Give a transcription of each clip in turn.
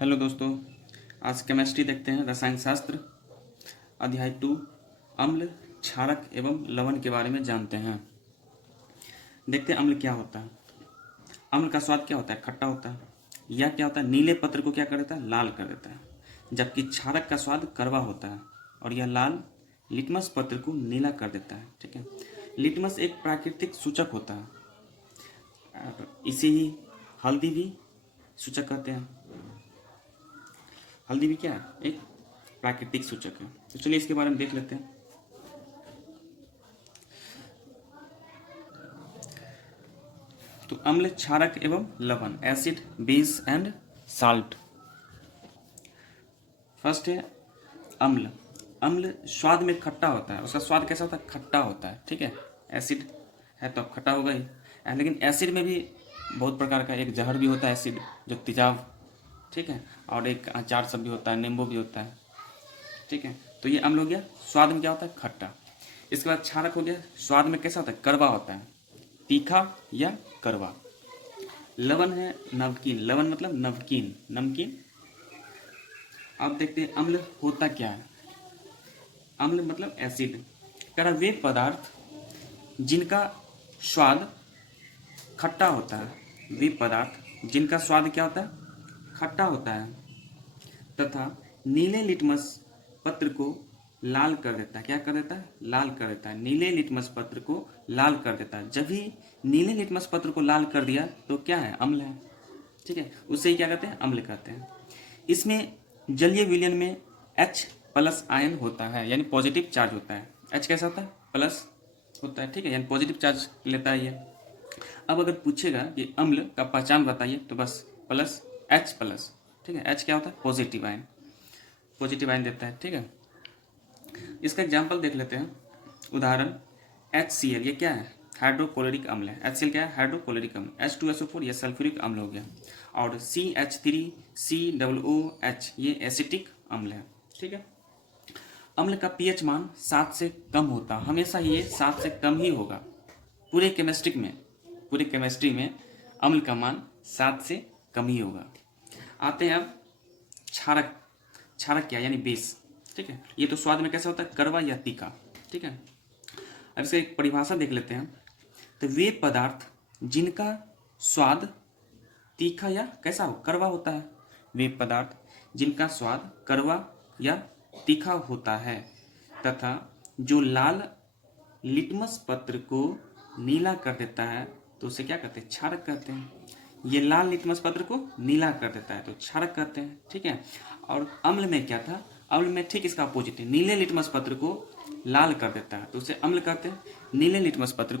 Hello दोस्तों, आज chemistry देखते हैं। रसायन शास्त्र अध्याय 2 अम्ल, क्षारक एवं लवण के बारे में जानते हैं। देखते हैं अम्ल क्या होता है। अम्ल का स्वाद क्या होता है? खट्टा होता है। यह क्या होता है? नीले पत्र को क्या कर देता है? लाल कर देता है। जबकि क्षारक का स्वाद कड़वा होता है और यह लाल लिटमस पत्र को नीला कर देता है। ठीक है, लिटमस एक प्राकृतिक सूचक होता है और इसे ही हल्दी भी सूचक कहते हैं। हल्दी भी क्या है? एक प्राकृतिक सूचक है। तो चलिए इसके बारे में देख लेते हैं। तो अम्ल, क्षारक एवं लवण, acid, base and salt. First है अम्ल। अम्ल स्वाद में खट्टा होता है। उसका स्वाद कैसा होता है? खट्टा होता है। ठीक है, एसिड है तो अब खट्टा होगा ही। लेकिन एसिड में भी बहुत प्रकार का, एक जहर भी होता है एसिड जो तेजाब, ठीक है, और एक अचार सब भी होता है, नींबू भी होता है। ठीक है, तो ये अम्ल हो गया। स्वाद में क्या होता है? खट्टा। इसके बाद क्षारक हो गया। स्वाद में कैसा होता है? कड़वा होता है, तीखा या कड़वा। लवण है नमकीन। लवण मतलब नमकीन, नमकीन। अब देखते हैं अम्ल होता क्या है। अम्ल मतलब एसिड। कह वे पदार्थ जिनका स्वाद खट्टा होता है, वे पदार्थ जिनका स्वाद क्या होता है? खट्टा होता है तथा नीले लिटमस पत्र को लाल कर देता है। क्या कर देता है? लाल कर देता है। नीले लिटमस पत्र को लाल कर देता है। जब भी नीले लिटमस पत्र को लाल कर दिया तो क्या है? अम्ल है। ठीक है, उससे ही क्या कहते हैं? अम्ल कहते हैं। इसमें जलीय विलयन में H प्लस आयन होता है, यानी पॉजिटिव चार्ज होता है। H कैसा होता है? प्लस होता है। ठीक है, यानी पॉजिटिव चार्ज लेता है ये। अब अगर पूछेगा कि अम्ल का पहचान बताइए तो बस प्लस H प्लस। ठीक है, H क्या होता है? पॉजिटिव आयन, पॉजिटिव आयन देता है। ठीक है, इसका एग्जाम्पल देख लेते हैं। उदाहरण HCl, ये क्या है? हाइड्रोक्लोरिक अम्ल है। HCl क्या है? हाइड्रोक्लोरिक अम्ल। H2SO4 ये सल्फ्यूरिक अम्ल हो गया। और CH3COOH ये एसिटिक अम्ल है। ठीक है, अम्ल का पीएच मान 7 से कम होता है। हमेशा ये 7 से कम ही होगा। पूरे केमिस्ट्री में अम्ल का मान 7 से कम ही होगा। आते हैं अब क्षारक। क्षारक क्या? यानी बेस। ठीक है, ये तो स्वाद में कैसा होता है? कड़वा या तीखा। ठीक है, अब इसका एक परिभाषा देख लेते हैं। तो वे पदार्थ जिनका स्वाद तीखा या कैसा हो? कड़वा होता है। वे पदार्थ जिनका स्वाद कड़वा या तीखा होता है तथा जो लाल लिटमस पत्र को नीला कर देता है तो उसे क्या कहते हैं? क्षारक कहते हैं। ये लाल लिटमस पत्र को नीला कर देता है तो क्षारक कहते हैं। ठीक है, और अम्ल में क्या था? अम्ल में ठीक इसका अपोजिट है। नीले लिटमस पत्र को लाल कर देता है तो उसे अम्ल कहते हैं। नीले लिटमस पत्र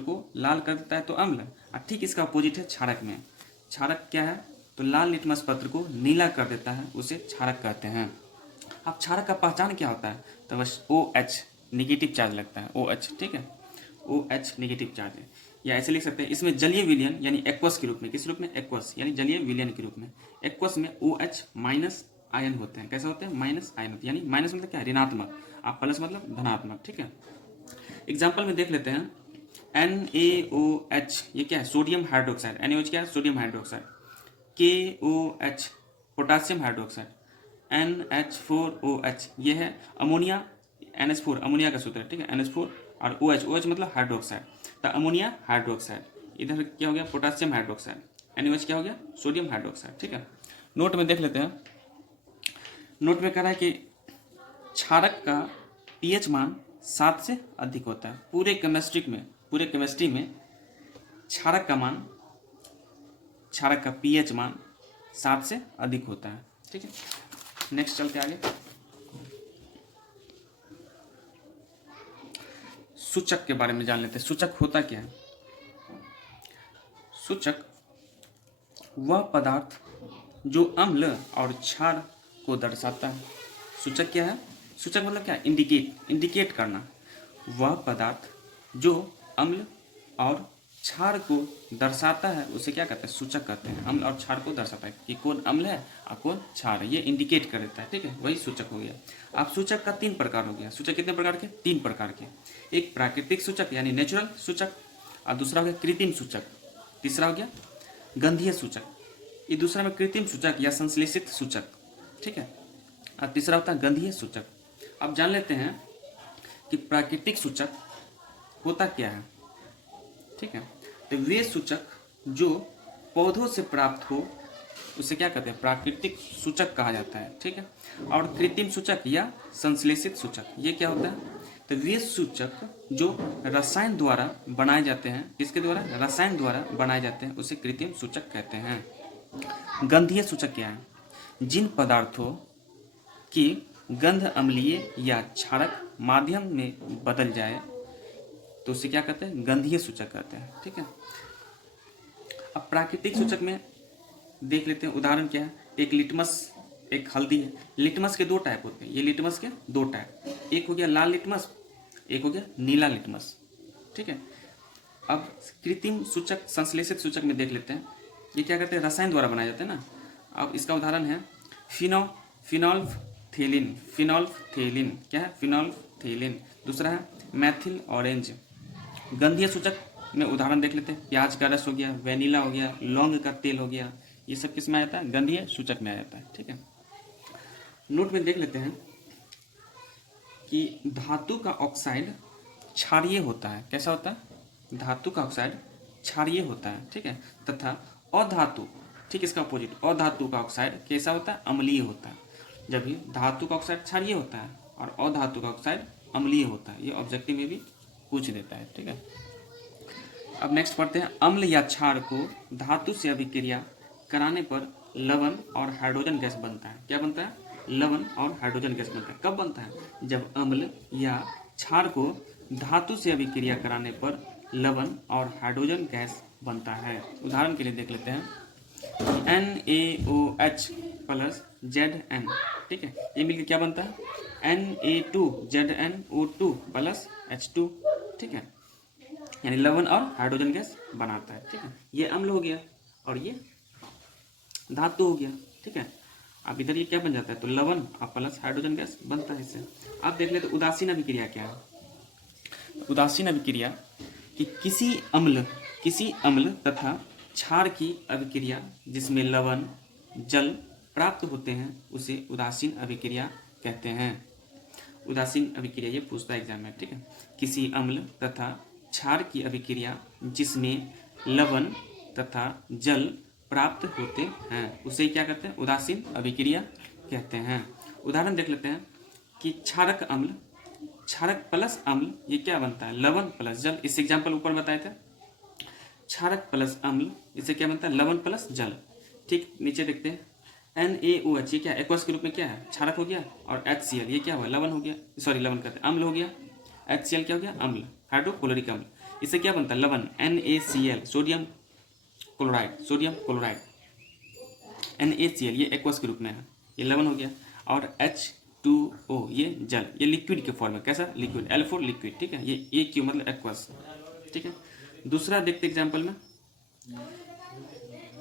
को लाल कर देता है तो अम्ल। और ठीक इसका अपोजिट है क्षारक में। क्षारक क्या है? तो लाल लिटमस पत्र को नीला कर देता है, उसे क्षारक कहते हैं। अब क्षारक का पहचान क्या होता है? तो बस OH निगेटिव चार्ज लगता है। OH, ठीक है, OH निगेटिव चार्ज है। या ऐसे लिख सकते हैं, इसमें जलीय विलयन यानी एक्वस के रूप में। किस रूप में? एक्वस, यानी जलीय विलयन के रूप में। एक्वस में OH माइनस आयन होते हैं। कैसे होते हैं? माइनस आयन होते हैं। यानी माइनस मतलब क्या है? ऋणात्मक। आप प्लस मतलब धनात्मक। ठीक है, एग्जाम्पल में देख लेते हैं। NaOH ये क्या है? Sodium hydroxide. NaOH क्या है? Sodium hydroxide. KOH potassium hydroxide. NH4OH ये है अमोनिया। NH4 अमोनिया का सूत्र है। ठीक है, NH4 और OH मतलब हाइड्रोक्साइड, तो अमोनिया हाइड्रोक्साइड। इधर क्या हो गया? Potassium hydroxide. NaOH क्या हो गया? Sodium hydroxide. ठीक है, नोट में देख लेते हैं। नोट में कह रहा है कि क्षारक का पीएच मान 7 से अधिक होता है। पूरे केमिस्ट्री में क्षारक का पीएच मान 7 से अधिक होता है। ठीक है, नेक्स्ट चलते आगे। सूचक के बारे में जान लेते हैं। सूचक होता क्या है? सूचक वह पदार्थ जो अम्ल और क्षार को दर्शाता है। सूचक क्या है? सूचक मतलब क्या? इंडिकेट करना। वह पदार्थ जो अम्ल और क्षार को दर्शाता है उसे क्या कहते हैं? सूचक कहते हैं। अम्ल और क्षार को दर्शाता है कि कौन अम्ल है और कौन क्षार है, ये इंडिकेट कर देता है। ठीक है, वही सूचक हो गया। अब सूचक का 3 प्रकार हो गया। सूचक कितने प्रकार के? 3 प्रकार के। एक प्राकृतिक सूचक यानी नेचुरल सूचक, और दूसरा हो गया कृत्रिम सूचक, तीसरा हो गया गंधीय सूचक। ये दूसरा में कृत्रिम सूचक या संश्लेषित सूचक, ठीक है। और तीसरा होता है गंधीय सूचक। अब जान लेते हैं कि प्राकृतिक सूचक होता क्या है, ठीक है। तो वे सूचक जो पौधों से प्राप्त हो उसे क्या कहते हैं, प्राकृतिक सूचक कहा जाता है, ठीक है। और कृत्रिम सूचक या संश्लेषित सूचक ये क्या होता है, तो वे सूचक जो रसायन द्वारा बनाए जाते हैं, किसके द्वारा, रसायन द्वारा बनाए जाते हैं, उसे कृत्रिम सूचक कहते हैं। गंधीय सूचक क्या है, जिन पदार्थों की गंध अम्लीय या क्षारक माध्यम में बदल जाए तो उसे क्या कहते हैं, गंधीय सूचक कहते हैं, ठीक है। अब प्राकृतिक सूचक में देख लेते हैं, उदाहरण क्या है, एक लिटमस, एक हल्दी है। लिटमस के दो टाइप होते हैं, ये लिटमस के दो टाइप, एक हो गया लाल लिटमस, एक हो गया नीला लिटमस, ठीक है। अब कृत्रिम सूचक संश्लेषित सूचक में देख लेते हैं, ये क्या करते हैं, रसायन द्वारा बनाए जाते हैं ना। अब इसका उदाहरण है फिनोल्फथेलिन, फिनोल्फथेलिन क्या है, फिनोल्फथेलिन। दूसरा है मैथिल ऑरेंज। गंधीय सूचक में उदाहरण देख लेते हैं, प्याज का रस हो गया, वेनिला हो गया, लौंग का तेल हो गया, ये सब किस में आ जाता है, गंधीय सूचक में आ जाता है, ठीक है। नोट में देख लेते हैं कि धातु का ऑक्साइड क्षारीय होता है, कैसा होता है, धातु का ऑक्साइड क्षारीय होता है, ठीक है। तथा अधातु, ठीक इसका अपोजिट, अधातु का ऑक्साइड कैसा होता है, अम्लीय होता है। जब भी धातु का ऑक्साइड क्षारीय होता है और अधातु का ऑक्साइड अम्लीय होता है, ये ऑब्जेक्टिव में भी पूछ देता है, ठीक है। अब नेक्स्ट पढ़ते हैं, अम्ल या क्षार को धातु से अभिक्रिया कराने पर लवण और हाइड्रोजन गैस बनता है। क्या बनता है, लवण और हाइड्रोजन गैस बनता है। कब बनता है, जब अम्ल या क्षार को धातु से अभिक्रिया कराने पर लवण और हाइड्रोजन गैस बनता है। उदाहरण के लिए देख लेते हैं, NaOH प्लस Zn, ठीक है, ये मिलकर क्या बनता है, Na2ZnO2 प्लस H2, ठीक है, यानी लवण और हाइड्रोजन गैस बनाता है, ठीक है। ये अम्ल हो गया और ये धातु हो गया, ठीक है। अब इधर ये क्या बन जाता है, तो लवण और प्लस हाइड्रोजन गैस बनता है इससे। आप देख ले तो उदासीन अभिक्रिया क्या है। उदासीन अभिक्रिया कि किसी अम्ल तथा क्षार की अभिक्रिया जिसमें लवण जल प्राप्त होते हैं उसे उदासीन अभिक्रिया कहते हैं। उदासीन अभिक्रिया ये पूछता है एग्जाम में, ठीक है। किसी अम्ल तथा क्षार की अभिक्रिया जिसमें लवण तथा जल प्राप्त होते हैं उसे क्या कहते हैं, उदासीन अभिक्रिया कहते हैं। उदाहरण देख लेते हैं कि क्षारक अम्ल, क्षारक प्लस अम्ल ये क्या बनता है, लवण प्लस जल। इस एग्जाम्पल ऊपर बताए थे, क्षारक प्लस अम्ल इससे क्या बनता है, लवण प्लस जल। ठीक नीचे देखते हैं NaOH ये क्या है, एक्वस के रूप में क्या है, क्षारक हो गया, और HCl ये क्या हुआ, लवण हो गया, सॉरी लवण कहते हैं अम्ल हो गया। HCl क्या हो गया, अम्ल, हाइड्रोक्लोरिक अम्ल। इससे क्या बनता है, लवण NaCl, sodium chloride, sodium chloride. NaCl ये एक्वस के रूप में है, ये लवण हो गया, और H2O ये जल, ये लिक्विड के फॉर्म में, कैसा लिक्विड, L4 लिक्विड, ठीक है। ये AQ मतलब एक्वस, ठीक है। दूसरा देखते एग्जाम्पल में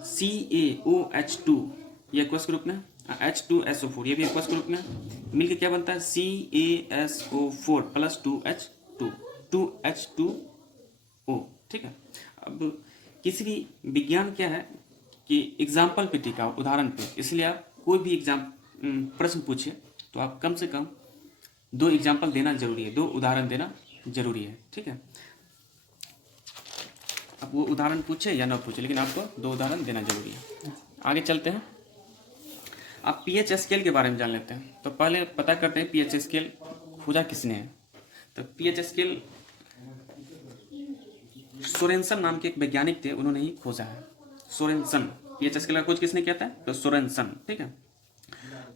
CaOH2 ये एक्वस के रूप में, H2SO4 ये भी एक्वस के रूप में, मिलकर क्या बनता है, CaSO4 प्लस 2H2, 2H2O, ठीक है। अब किसी भी विज्ञान क्या है कि एग्जाम्पल पे टिका, उदाहरण पे, इसलिए आप कोई भी प्रश्न पूछे तो आप कम से कम 2 एग्जाम्पल देना जरूरी है, 2 उदाहरण देना जरूरी है, ठीक है। अब वो उदाहरण पूछे या ना पूछे, लेकिन आपको 2 उदाहरण देना जरूरी है। आगे चलते हैं, आप पीएच स्केल के बारे में जान लेते हैं। तो पहले पता करते हैं पीएच स्केल खोजा किसने है। तो पीएच स्केल सोरेनसन नाम के एक वैज्ञानिक थे, उन्होंने ही खोजा है, सोरेनसन। पीएच स्केल का खोज किसने किया था, तो सोरेनसन, ठीक है।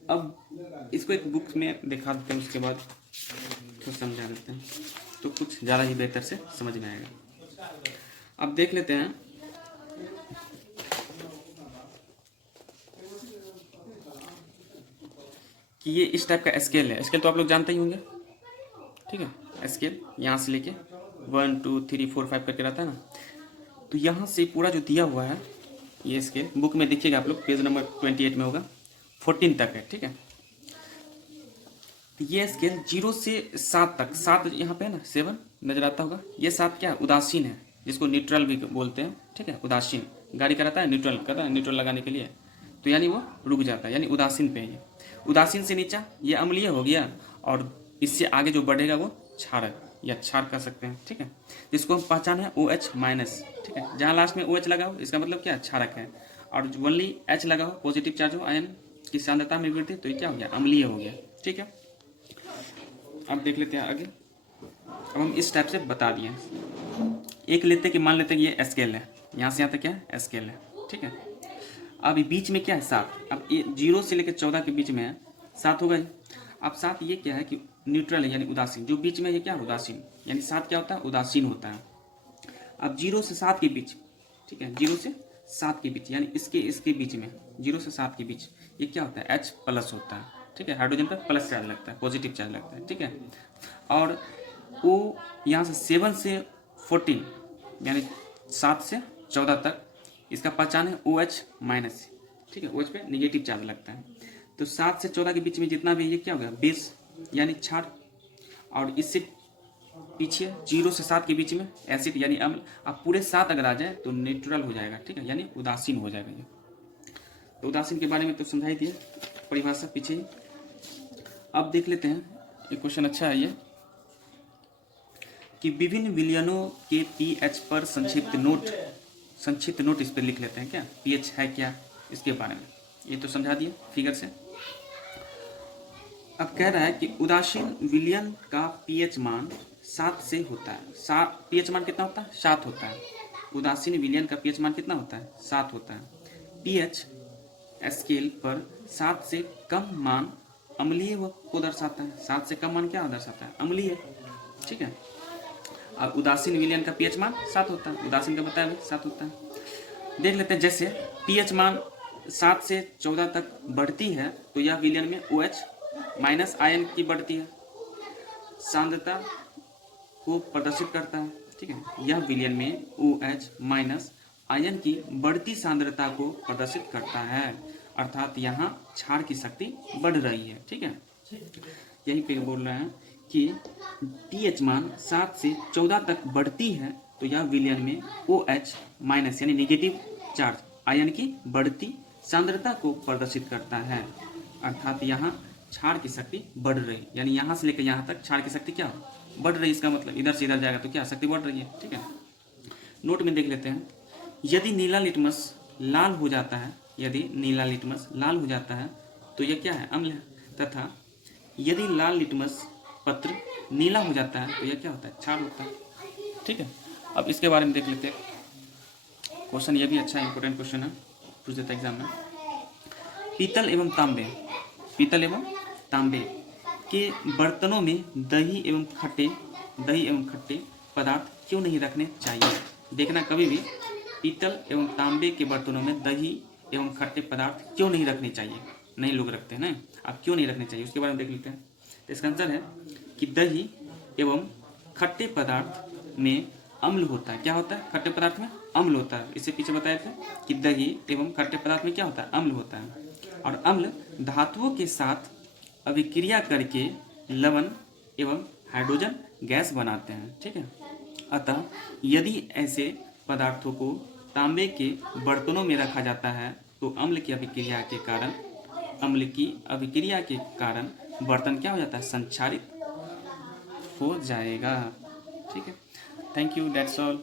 अब इसको एक बुक में दिखा देते हैं, उसके बाद तो समझा देते हैं, तो कुछ ज़्यादा ही बेहतर से समझ में आएगा। अब देख लेते हैं कि ये इस टाइप का स्केल है। स्केल तो आप लोग जानते ही होंगे, ठीक है। स्केल यहाँ से लेके 1 2 3 4 5 करके रहता है ना, तो यहाँ से पूरा जो दिया हुआ है ये स्केल बुक में देखिएगा आप लोग, पेज नंबर 28 में होगा, 14 तक है, ठीक है। तो ये स्केल 0 से 7 तक, 7 यहाँ पे है ना, 7 नजर आता होगा, ये 7 क्या है, उदासीन है, जिसको न्यूट्रल भी बोलते हैं, ठीक है, उदासीन। गाड़ी कराता है न्यूट्रल, करता है न्यूट्रल लगाने के लिए, तो यानी वो रुक जाता है, यानी उदासीन पे है ये। उदासीन से नीचा ये अम्लीय हो गया, और इससे आगे जो बढ़ेगा वो क्षारक या क्षार कर सकते हैं, ठीक है, जिसको हम पहचान है OH माइनस, ठीक है। जहाँ लास्ट में OH लगा हो इसका मतलब क्या है, क्षारक है, और ओनली H लगा हो, पॉजिटिव चार्ज हो, आयन की सांद्रता में वृद्धि, तो ये क्या हो गया, अम्लीय हो गया, ठीक है। अब देख लेते हैं आगे। अब हम इस टाइप से बता दिए, एक लेते हैं कि मान लेते हैं ये स्केल है, यहाँ से यहाँ तक क्या है, स्केल है, ठीक है। अब बीच में क्या है, 7। अब ये 0 से लेकर 14 के बीच में है, 7 होगा। अब 7 ये क्या है कि न्यूट्रल है, यानी उदासीन। जो बीच में ये क्या है, उदासीन, यानी 7 क्या होता है, उदासीन होता है। अब 0 से 7 के बीच, ठीक है, 0 से 7 के बीच, यानी इसके बीच में 0 से 7 के बीच ये क्या होता है, H प्लस होता है, ठीक है। हाइड्रोजन पर प्लस चार्ज लगता है, पॉजिटिव चार्ज लगता है, ठीक है। और वो यहाँ से 7 से 14, यानी 7 से 14 तक इसका पहचान है OH माइनस, ठीक है, OH पे निगेटिव चार्ज लगता है। तो 7 से 14 के बीच में जितना भी ये क्या हो गया, बेस यानी क्षार, और इससे पीछे 0 से 7 के बीच में एसिड यानी अम्ल। अब पूरे 7 अगर आ जाए तो न्यूट्रल हो जाएगा, ठीक है, यानी उदासीन हो जाएगा ये। तो उदासीन के बारे में तो समझाई दिए, परिभाषा पीछे ही। अब देख लेते हैं, एक क्वेश्चन अच्छा है ये, कि विभिन्न विलयनों के pH पर संक्षिप्त नोट इस पर लिख लेते हैं क्या, pH है क्या, इसके बारे में। ये तो समझा दिए फिगर से। अब कह रहा है कि उदासीन विलयन का pH मान 7 से होता है। pH मान कितना होता है, 7 होता है। उदासीन विलयन का pH मान कितना होता है, 7 होता है। pH स्केल पर 7 से कम मान अम्लीय को दर्शाता है। 7 से कम मान क्या दर्शाता है, अम्लीय, ठीक है। अब उदासीन विलयन का pH मान 7 होता है, उदासीन का बताया 7 होता है। देख लेते हैं, जैसे pH मान 7 से 14 तक बढ़ती है तो यह विलयन में OH माइनस आयन की बढ़ती है सांद्रता को प्रदर्शित करता है, ठीक है। यह विलयन में OH माइनस आयन की बढ़ती सांद्रता को प्रदर्शित करता है, अर्थात यहाँ क्षार की शक्ति बढ़ रही है, ठीक है। यही पे बोल रहे हैं कि pH मान 7 से 14 तक बढ़ती है तो यह विलयन में OH माइनस यानी नेगेटिव चार्ज आयन की बढ़ती सांद्रता को प्रदर्शित करता है, अर्थात यहाँ क्षार की शक्ति बढ़ रही, यानी यहाँ से लेकर यहाँ तक क्षार की शक्ति क्या बढ़ रही। इसका मतलब इधर से इधर जाएगा तो क्या शक्ति बढ़ रही है, ठीक है। नोट में देख लेते हैं, यदि नीला लिटमस लाल हो जाता है, यदि नीला लिटमस लाल हो जाता है तो यह क्या है, अम्ल है, तथा यदि लाल लिटमस पत्र नीला हो जाता है तो यह क्या होता है, क्षार होता है, ठीक है। अब इसके बारे में देख लेते हैं, क्वेश्चन ये भी अच्छा इंपॉर्टेंट क्वेश्चन है, पूछ देता एग्जाम में। पीतल एवं तांबे के बर्तनों में दही एवं खट्टे पदार्थ क्यों नहीं रखने चाहिए। देखना कभी भी पीतल एवं तांबे के बर्तनों में दही एवं खट्टे पदार्थ क्यों नहीं रखने चाहिए, नहीं लोग रखते हैं ना, अब क्यों नहीं रखने चाहिए उसके बारे में देख लेते हैं। तो इसका आंसर है कि दही एवं खट्टे पदार्थ में अम्ल होता है। क्या होता है, खट्टे पदार्थ में अम्ल होता है। इससे पीछे बताए थे कि दही एवं खट्टे पदार्थ में क्या होता है, अम्ल होता है, और अम्ल धातुओं के साथ अभिक्रिया करके लवण एवं हाइड्रोजन गैस बनाते हैं, ठीक है। अतः यदि ऐसे पदार्थों को तांबे के बर्तनों में रखा जाता है तो अम्ल की अभिक्रिया के कारण बर्तन क्या हो जाता है, संक्षारित हो जाएगा, ठीक है। Thank you, that's all.